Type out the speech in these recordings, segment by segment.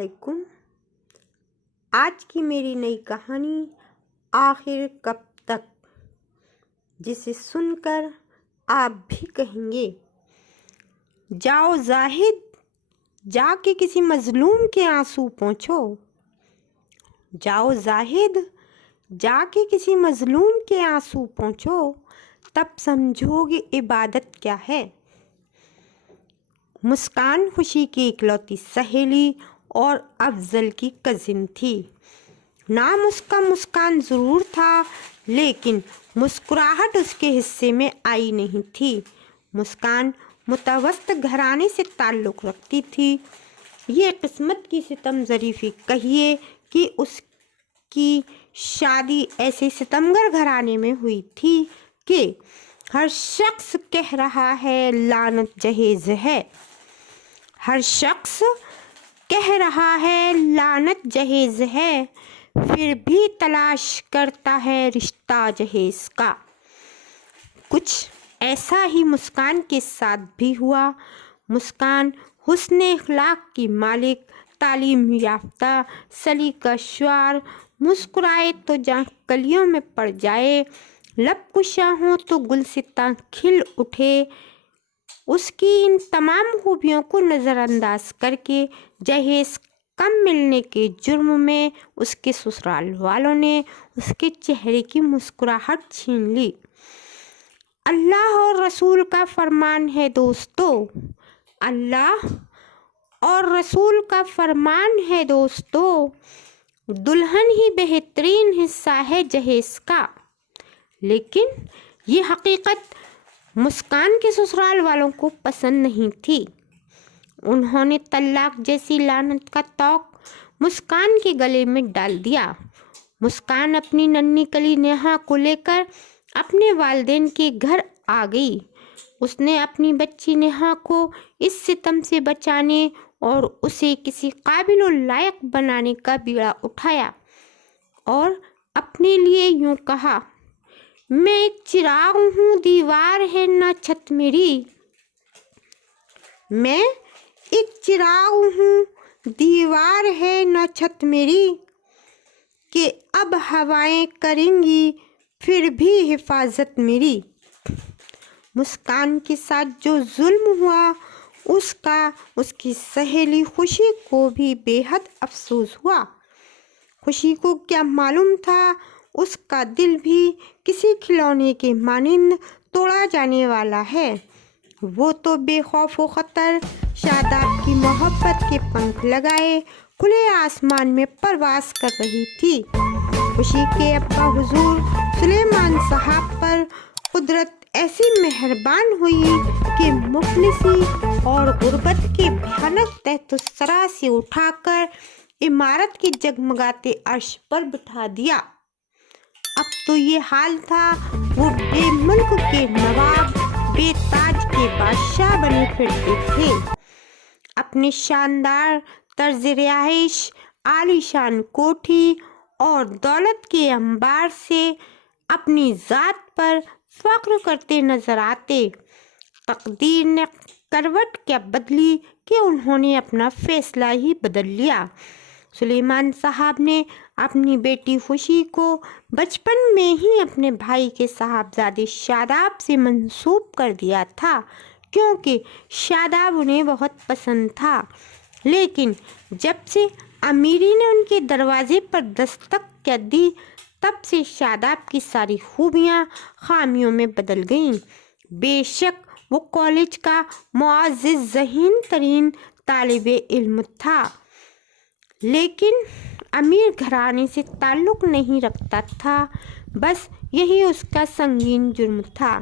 علیکم۔ آج کی میری نئی کہانی آخر کب تک، جسے سن کر آپ بھی کہیں گے جاؤ زاہد، جا کے کسی مظلوم کے آنسو پونچھو۔ جاؤ زاہد، جا کے کسی مظلوم کے آنسو پونچھو، تب سمجھو گے عبادت کیا ہے۔ مسکان خوشی کی اکلوتی سہیلی اور افضل کی کزن تھی۔ نام اس کا مسکان ضرور تھا، لیکن مسکراہٹ اس کے حصے میں آئی نہیں تھی۔ مسکان متوسط گھرانے سے تعلق رکھتی تھی۔ یہ قسمت کی ستم ظریفی کہیے کہ اس کی شادی ایسے ستمگر گھرانے میں ہوئی تھی کہ ہر شخص کہہ رہا ہے لعنت جہیز ہے۔ ہر شخص کہہ رہا ہے لعنت جہیز ہے، پھر بھی تلاش کرتا ہے رشتہ جہیز کا۔ کچھ ایسا ہی مسکان کے ساتھ بھی ہوا۔ مسکان حسن اخلاق کی مالک، تعلیم یافتہ، سلیقہ شعار، مسکرائے تو جہاں کلیوں میں پڑ جائے، لب کشا ہوں تو گلستاں کھل اٹھے۔ اس کی ان تمام خوبیوں کو نظر انداز کر کے جہیز کم ملنے کے جرم میں اس کے سسرال والوں نے اس کے چہرے کی مسکراہٹ چھین لی۔ اللہ اور رسول کا فرمان ہے دوستو، اللہ اور رسول کا فرمان ہے دوستو، دلہن ہی بہترین حصہ ہے جہیز کا۔ لیکن یہ حقیقت مسکان کے سسرال والوں کو پسند نہیں تھی۔ انہوں نے طلاق جیسی لعنت کا طوق مسکان کے گلے میں ڈال دیا۔ مسکان اپنی ننھی کلی نیہا کو لے کر اپنے والدین کے گھر آ گئی۔ اس نے اپنی بچی نیہا کو اس ستم سے بچانے اور اسے کسی قابل و لائق بنانے کا بیڑا اٹھایا اور اپنے لیے یوں کہا، میں ایک چراغ ہوں، دیوار ہے نہ چھت میری۔ میں ایک چراغ ہوں، دیوار ہے نہ چھت میری، کہ اب ہوائیں کریں گی پھر بھی حفاظت میری۔ مسکان کے ساتھ جو ظلم ہوا، اس کی سہیلی خوشی کو بھی بے حد افسوس ہوا۔ خوشی کو کیا معلوم تھا اس کا دل بھی کسی کھلونے کے مانند توڑا جانے والا ہے۔ وہ تو بے خوف و خطر شاداب کی محبت کے پنکھ لگائے کھلے آسمان میں پرواز کر رہی تھی۔ خوشی کے ابا حضور سلیمان صاحب پر قدرت ایسی مہربان ہوئی کہ مفلسی اور غربت کے بھیانک تحت الثری سے اٹھا کر عمارت کے جگمگاتے عرش پر بٹھا دیا۔ اب تو یہ حال تھا، وہ بے ملک کے نواب بے تاج کے بادشاہ بنے پھرتے تھے۔ اپنے شاندار طرز رہائش، عالی شان کوٹھی اور دولت کے انبار سے اپنی ذات پر فخر کرتے نظر آتے۔ تقدیر نے کروٹ کیا بدلی کہ انہوں نے اپنا فیصلہ ہی بدل لیا۔ سلیمان صاحب نے اپنی بیٹی خوشی کو بچپن میں ہی اپنے بھائی کے صاحبزادے شاداب سے منسوب کر دیا تھا، کیونکہ شاداب انہیں بہت پسند تھا۔ لیکن جب سے امیری نے ان کے دروازے پر دستک دی، تب سے شاداب کی ساری خوبیاں خامیوں میں بدل گئیں۔ بے شک وہ کالج کا معزز ذہین ترین طالب علم تھا، لیکن امیر گھرانے سے تعلق نہیں رکھتا تھا، بس یہی اس کا سنگین جرم تھا۔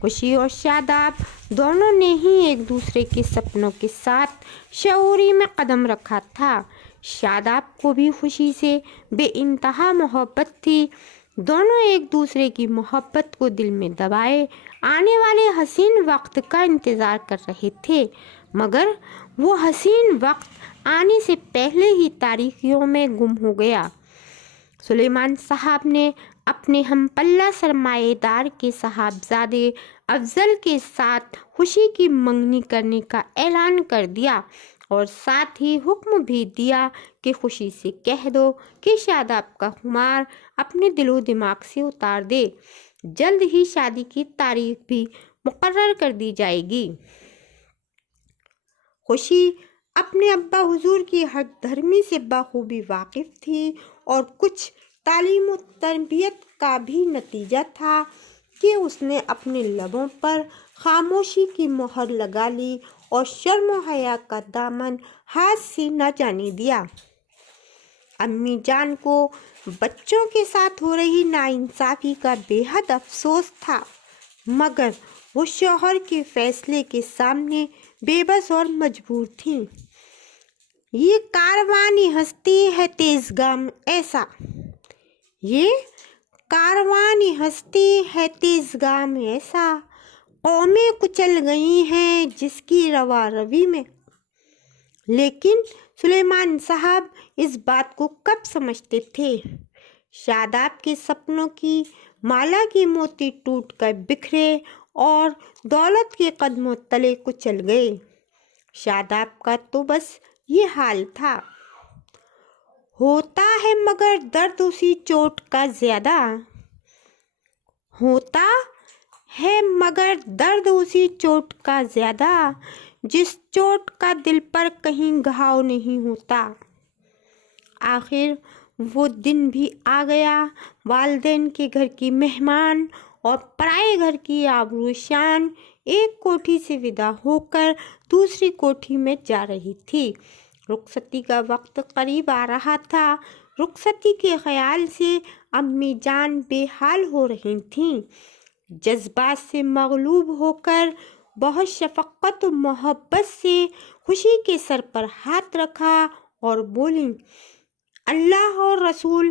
خوشی اور شاداب دونوں نے ہی ایک دوسرے کے سپنوں کے ساتھ شعوری میں قدم رکھا تھا۔ شاداب کو بھی خوشی سے بے انتہا محبت تھی۔ دونوں ایک دوسرے کی محبت کو دل میں دبائے آنے والے حسین وقت کا انتظار کر رہے تھے، مگر وہ حسین وقت آنے سے پہلے ہی تاریکیوں میں گم ہو گیا۔ سلیمان صاحب نے اپنے ہم پلہ سرمایہ دار کے صاحبزادے افضل کے ساتھ خوشی کی منگنی کرنے کا اعلان کر دیا اور ساتھ ہی حکم بھی دیا کہ خوشی سے کہہ دو کہ شاداب کا خمار اپنے دل و دماغ سے اتار دے، جلد ہی شادی کی تاریخ بھی مقرر کر دی جائے گی۔ خوشی اپنے ابا حضور کی حق دھرمی سے بخوبی واقف تھی، اور کچھ تعلیم و تربیت کا بھی نتیجہ تھا کہ اس نے اپنے لبوں پر خاموشی کی مہر لگا لی اور شرم و حیا کا دامن ہاتھ سے نہ جانے دیا۔ امی جان کو بچوں کے ساتھ ہو رہی ناانصافی کا بے حد افسوس تھا، مگر وہ شوہر کے فیصلے کے سامنے بے بس اور مجبور تھیں۔ یہ کاروانی ہستی ہے تیزگام ایسا، یہ کاروانی ہستی ہے تیزگام ایسا، قومیں کچل گئی ہیں جس کی روا روی میں۔ لیکن سلیمان صاحب اس بات کو کب سمجھتے تھے؟ شاداب کے سپنوں کی مالا کے موتی ٹوٹ کر بکھرے اور دولت کے قدموں تلے کچل گئے۔ شاداب کا تو بس یہ حال تھا۔ ہوتا ہے مگر درد اسی چوٹ کا زیادہ، ہوتا ہے مگر درد اسی چوٹ کا زیادہ، جس چوٹ کا دل پر کہیں گھاؤ نہیں ہوتا۔ آخر وہ دن بھی آ گیا۔ والدین کے گھر کی مہمان اور پرائے گھر کی آبرو شان ایک کوٹھی سے ودا ہو کر دوسری کوٹھی میں جا رہی تھی۔ رخصتی کا وقت قریب آ رہا تھا۔ رخصتی کے خیال سے امی جان بے حال ہو رہی تھیں۔ جذبات سے مغلوب ہو کر بہت شفقت و محبت سے خوشی کے سر پر ہاتھ رکھا اور بولیں، اللہ اور رسول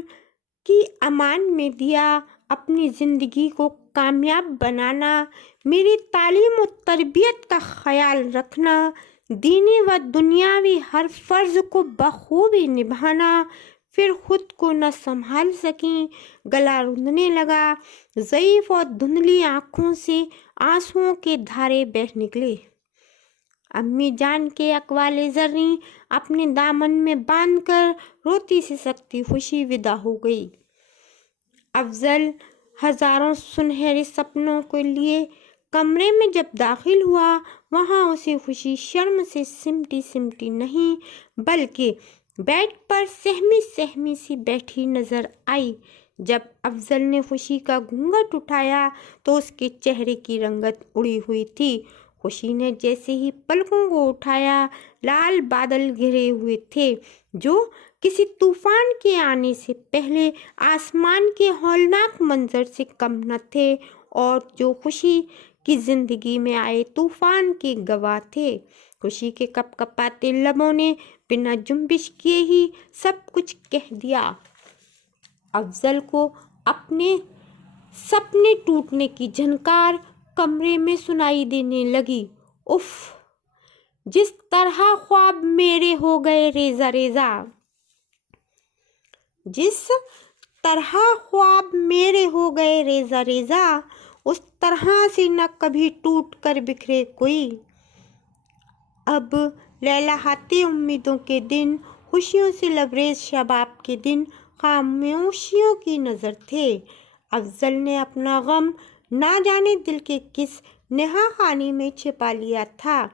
کی امان میں دیا، اپنی زندگی کو کامیاب بنانا، میری تعلیم و تربیت کا خیال رکھنا، دینی و دنیاوی ہر فرض کو بخوبی نبھانا۔ پھر خود کو نہ سنبھال سکیں، گلا روندنے لگا، ضعیف اور دھندلی آنکھوں سے آنسوؤں کے دھارے بہہ نکلے۔ امی جان کے اقوال زریں اپنے دامن میں باندھ کر روتی سے سکتی خوشی ودا ہو گئی۔ افضل ہزاروں سنہرے سپنوں کے لیے کمرے میں جب داخل ہوا، وہاں اسے خوشی شرم سے سمٹی سمٹی نہیں بلکہ بیڈ پر سہمی سہمی سی بیٹھی نظر آئی۔ جب افضل نے خوشی کا گھونگھٹ اٹھایا تو اس کے چہرے کی رنگت اڑی ہوئی تھی۔ خوشی نے جیسے ہی پلکوں کو اٹھایا، لال بادل گھرے ہوئے تھے جو کسی طوفان کے آنے سے پہلے آسمان کے ہولناک منظر سے کم نہ تھے، اور جو خوشی کی زندگی میں آئے طوفان کے گواہ تھے۔ خوشی کے کپ کپاتے لبوں نے بنا جنبش کیے ہی سب کچھ کہہ دیا۔ افضل کو اپنے سپنے ٹوٹنے کی جھنکار کمرے میں سنائی دینے لگی۔ اف، جس طرح خواب میرے ہو گئے ریزہ ریزہ، جس طرح خواب میرے ہو گئے ریزہ ریزہ، اس طرح سے نہ کبھی ٹوٹ کر بکھرے کوئی۔ اب لہلہاتے امیدوں کے دن، خوشیوں سے لبریز شباب کے دن خاموشیوں کی نظر تھے۔ افضل نے اپنا غم نہ جانے دل کے کس نہا خانے میں چھپا لیا تھا۔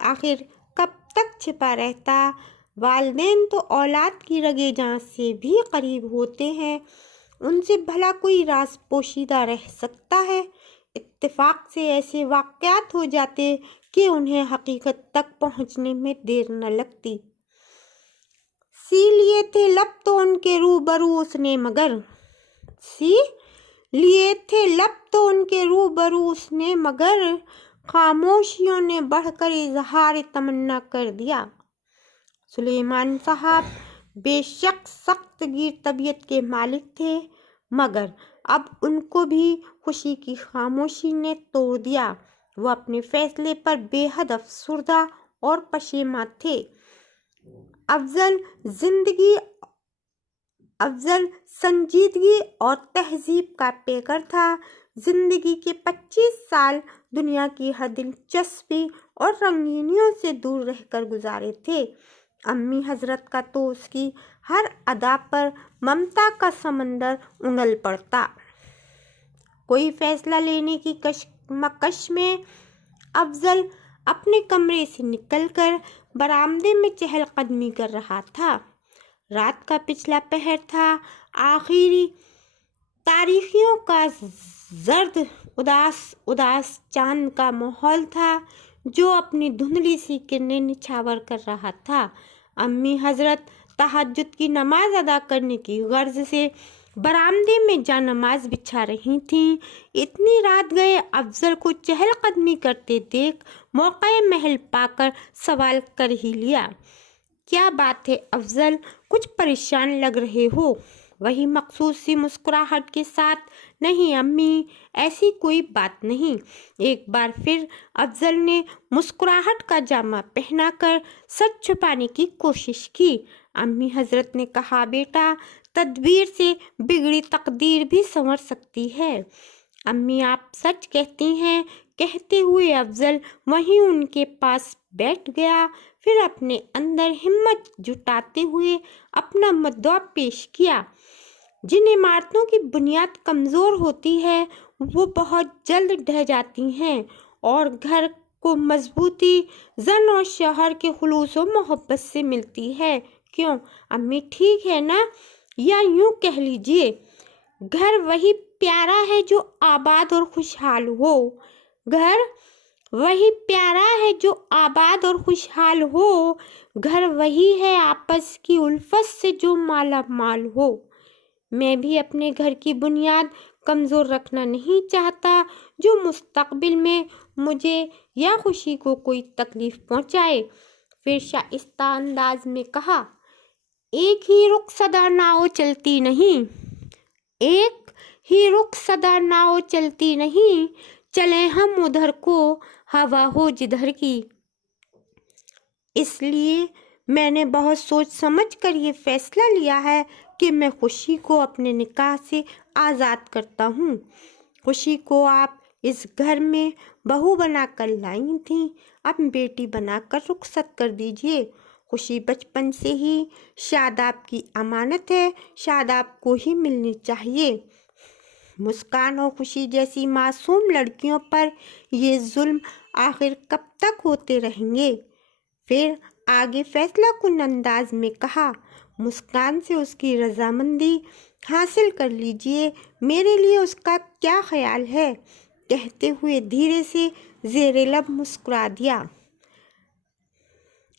آخر کب تک چھپا رہتا؟ والدین تو اولاد کی رگے جاں سے بھی قریب ہوتے ہیں، ان سے بھلا کوئی راز پوشیدہ رہ سکتا ہے؟ اتفاق سے ایسے واقعات ہو جاتے کہ انہیں حقیقت تک پہنچنے میں دیر نہ لگتی۔ سی لیے تھے لب تو ان کے روبرو اس نے مگر، سی لیے تھے لب تو ان کے روبرو اس نے مگر، خاموشیوں نے بڑھ کر اظہار تمنا کر دیا۔ سلیمان صاحب بے شک سخت گیر طبیعت کے مالک تھے، مگر اب ان کو بھی خوشی کی خاموشی نے توڑ دیا۔ وہ اپنے فیصلے پر بے حد افسردہ اور پشیماں تھے۔ افضل سنجیدگی اور تہذیب کا پیکر تھا، زندگی کے 25 سال دنیا کی ہر دلچسپی اور رنگینیوں سے دور رہ کر گزارے تھے۔ امی حضرت کا تو اس کی ہر ادا پر ممتا کا سمندر اگل پڑتا۔ کوئی فیصلہ لینے کی کشمکش میں افضل اپنے کمرے سے نکل کر برآمدے میں چہل قدمی کر رہا تھا۔ رات کا پچھلا پہر تھا، آخری تاریکیوں کا زرد اداس چاند کا ماحول تھا جو اپنی دھندلی سی کرنیں نچھاور کر رہا تھا۔ امی حضرت تہجد کی نماز ادا کرنے کی غرض سے برآمدے میں جا نماز بچھا رہی تھیں۔ اتنی رات گئے افضل کو چہل قدمی کرتے دیکھ موقع محل پا کر سوال کر ہی لیا، کیا بات ہے افضل، کچھ پریشان لگ رہے ہو؟ وہی مخصوص سی مسکراہٹ کے ساتھ، نہیں امی، ایسی کوئی بات نہیں۔ ایک بار پھر افضل نے مسکراہٹ کا جامہ پہنا کر سچ چھپانے کی کوشش کی۔ امی حضرت نے کہا، بیٹا، تدبیر سے بگڑی تقدیر بھی سنور سکتی ہے۔ امی آپ سچ کہتی ہیں۔ کہتے ہوئے افضل وہیں ان کے پاس بیٹھ گیا، پھر اپنے اندر ہمت جٹاتے ہوئے اپنا مدعا پیش کیا۔ جن عمارتوں کی بنیاد کمزور ہوتی ہے وہ بہت جلد ڈھہ جاتی ہیں، اور گھر کو مضبوطی زن اور شوہر کے خلوص و محبت سے ملتی ہے۔ کیوں امی، ٹھیک ہے نا؟ یا یوں کہہ لیجیے، گھر وہی پیارا ہے جو آباد اور خوشحال ہو۔ گھر وہی پیارا ہے جو آباد اور خوشحال ہو۔ گھر وہی ہے آپس کی الفت سے جو مالا مال ہو۔ میں بھی اپنے گھر کی بنیاد کمزور رکھنا نہیں چاہتا جو مستقبل میں مجھے یا خوشی کو کوئی تکلیف پہنچائے۔ پھر شائستہ انداز میں کہا، ایک ہی رخ سدا ناؤ چلتی نہیں، ایک ہی رخ سدا ناؤ چلتی نہیں، چلیں ہم ادھر کو ہوا ہو جدھر کی۔ اس لیے میں نے بہت سوچ سمجھ کر یہ فیصلہ لیا ہے کہ میں خوشی کو اپنے نکاح سے آزاد کرتا ہوں۔ خوشی کو آپ اس گھر میں بہو بنا کر لائی تھیں، اب بیٹی بنا کر رخصت کر دیجیے۔ خوشی بچپن سے ہی شاداب کی امانت ہے، شاداب کو ہی ملنی چاہیے۔ مسکان اور خوشی جیسی معصوم لڑکیوں پر یہ ظلم آخر کب تک ہوتے رہیں گے؟ پھر آگے فیصلہ کن انداز میں کہا، مسکان سے اس کی رضامندی حاصل کر لیجیے، میرے لیے اس کا کیا خیال ہے؟ کہتے ہوئے دھیرے سے زیر لب مسکرا دیا۔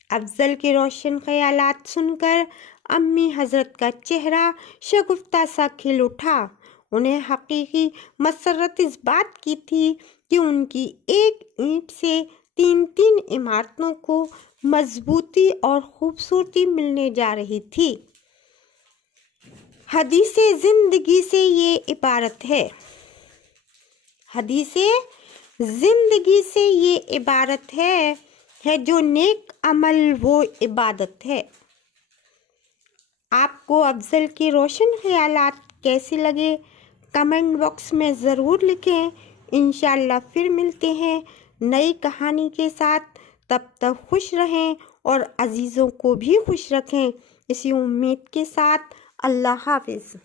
افضل کے روشن خیالات سن کر امی حضرت کا چہرہ شگفتہ سا کھل اٹھا۔ انہیں حقیقی مسرت اس بات کی تھی کہ ان کی ایک اینٹ سے 3 عمارتوں کو مضبوطی اور خوبصورتی ملنے جا رہی تھی۔ حدیث زندگی سے یہ عبارت ہے، حدیث زندگی سے یہ عبارت ہے جو نیک عمل وہ عبادت ہے۔ آپ کو افضل کے روشن خیالات کیسے لگے؟ کمنٹ باکس میں ضرور لکھیں۔ انشاءاللہ پھر ملتے ہیں نئی کہانی کے ساتھ، تب تک خوش رہیں اور عزیزوں کو بھی خوش رکھیں، اسی امید کے ساتھ اللہ حافظ۔